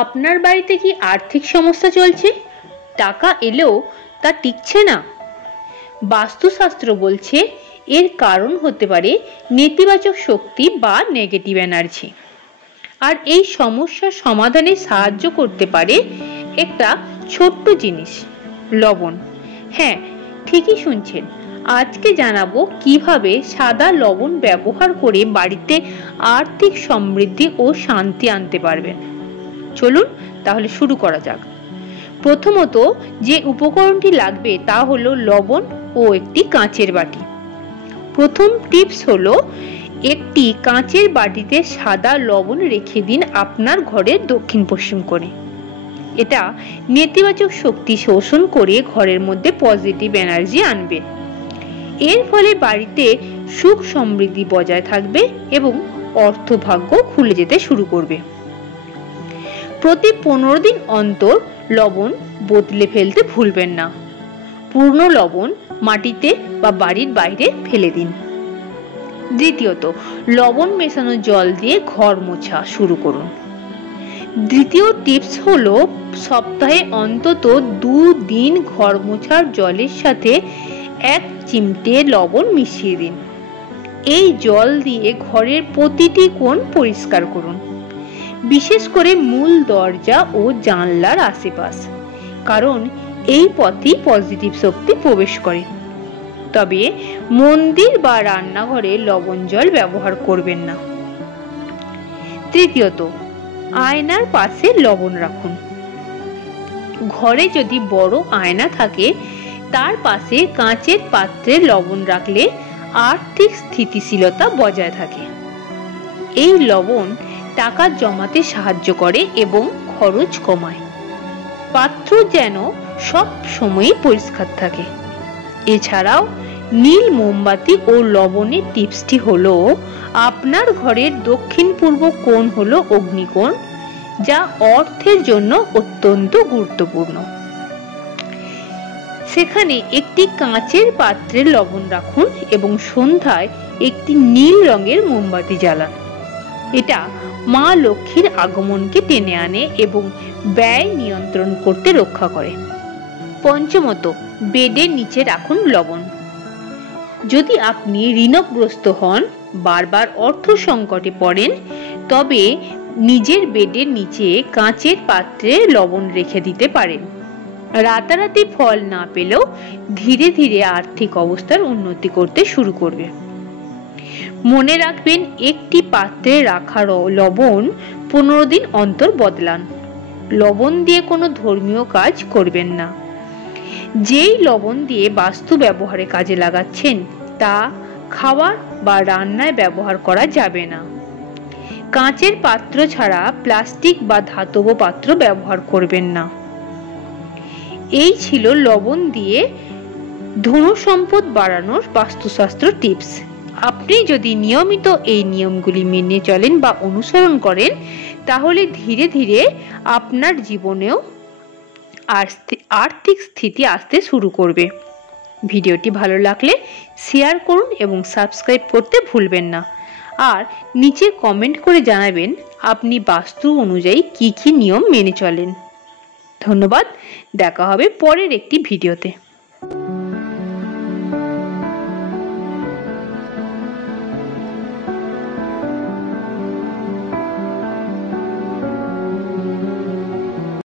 আপনার বাড়িতে কি আর্থিক সমস্যা চলছে? টাকা এলেও তা টিকছে না? বাস্তুশাস্ত্র বলছে এর কারণ হতে পারে নেতিবাচক শক্তি বা নেগেটিভ এনার্জি। আর এই সমস্যার সমাধানে সাহায্য করতে পারে একটা ছোট্ট জিনিস, লবণ। হ্যাঁ, ঠিকই শুনছেন। আজকে জানাবো কিভাবে সাদা লবণ ব্যবহার করে বাড়িতে আর্থিক সমৃদ্ধি ও শান্তি আনতে পারবেন। চলুন তাহলে শুরু করা যাক। প্রথমত যে উপকরণটি লাগবে তা হলো লবণ ও একটি কাঁচের বাটি। প্রথম টিপস হলো একটি কাঁচের বাটিতে সাদা লবণ রেখে দিন আপনার ঘরের দক্ষিণ পশ্চিম কোণে। এটা নেতিবাচক শক্তি শোষণ করে ঘরের মধ্যে পজিটিভ এনার্জি আনবে। এর ফলে বাড়িতে সুখ সমৃদ্ধি বজায় থাকবে এবং অর্থভাগ্য খুলে যেতে শুরু করবে। প্রতি 15 দিন অন্তর লবণ বদলে ফেলতে ভুলবেন না। পুরনো লবণ মাটিতে বা বাড়ির বাইরে ফেলে দিন। দ্বিতীয়ত, লবণ মেশানো জল দিয়ে ঘর মোছা শুরু করুন। দ্বিতীয় টিপস হলো সপ্তাহে অন্তত 2 দিন ঘর মোছার জলের সাথে 1 চিমটে লবণ মিশিয়ে দিন। এই জল দিয়ে ঘরের প্রতিটি কোণ পরিষ্কার করুন, বিশেষ করে মূল দরজা ও জানলার আশেপাশ, কারণ এই পথেই পজিটিভ শক্তি প্রবেশ করে। তবে মন্দির বা রান্নাঘরে লবণ জল ব্যবহার করবেন না। তৃতীয়ত, আয়নার পাশে লবণ রাখুন। ঘরে যদি বড় আয়না থাকে তার পাশে কাঁচের পাত্রে লবণ রাখলে আর্থিক স্থিতিশীলতা বজায় থাকে। এই লবণ টাকা জমাতে সাহায্য করে এবং খরচ কমায়। পাত্র যেন সব সময়ই পরিষ্কার থাকে। এছাড়াও নীল মোমবাতি ও লবণের টিপসটি হলো আপনার ঘরের দক্ষিণ পূর্ব কোণ হলো অগ্নিকোণ, যা অর্থের জন্য অত্যন্ত গুরুত্বপূর্ণ। সেখানে একটি কাঁচের পাত্রে লবণ রাখুন এবং সন্ধ্যায় একটি নীল রঙের মোমবাতি জ্বালান। এটা মা লক্ষ্মীর আগমনকে টেনে আনে এবং ব্যয় নিয়ন্ত্রণ করতে রক্ষা করে। পঞ্চমত, বেডের নিচে রাখুন লবণ। যদি আপনি ঋণগ্রস্ত হন, বারবার অর্থ সংকটে পড়েন, তবে নিজের বেডের নিচে কাঁচের পাত্রে লবণ রেখে দিতে পারেন। রাতারাতি ফল না পেলেও ধীরে ধীরে আর্থিক অবস্থার উন্নতি করতে শুরু করবে। মনে রাখবেন, একটি পাত্রে রাখা লবণ 15 দিন অন্তর বদলান। লবণ দিয়ে কোনো ধর্মীয় কাজ করবেন না। যেই লবণ দিয়ে বাস্তু ব্যবহারে কাজে লাগাচ্ছেন তা খাবার বা রান্নায় ব্যবহার করা যাবে না। কাঁচের পাত্র ছাড়া প্লাস্টিক বা ধাতব পাত্র ব্যবহার করবেন না। এই ছিল লবণ দিয়ে ধন সম্পদ বাড়ানোর বাস্তুশাস্ত্র টিপস। আপনি যদি নিয়মিত এই নিয়মগুলি মেনে চলেন বা অনুসরণ করেন, তাহলে ধীরে ধীরে আপনার জীবনেও আর্থিক স্থিতি আসতে শুরু করবে। ভিডিওটি ভালো লাগলে শেয়ার করুন এবং সাবস্ক্রাইব করতে ভুলবেন না। আর নিচে কমেন্ট করে জানাবেন আপনি বাস্তু অনুযায়ী কি কি নিয়ম মেনে চলেন। ধন্যবাদ। দেখা হবে পরের একটি ভিডিওতে।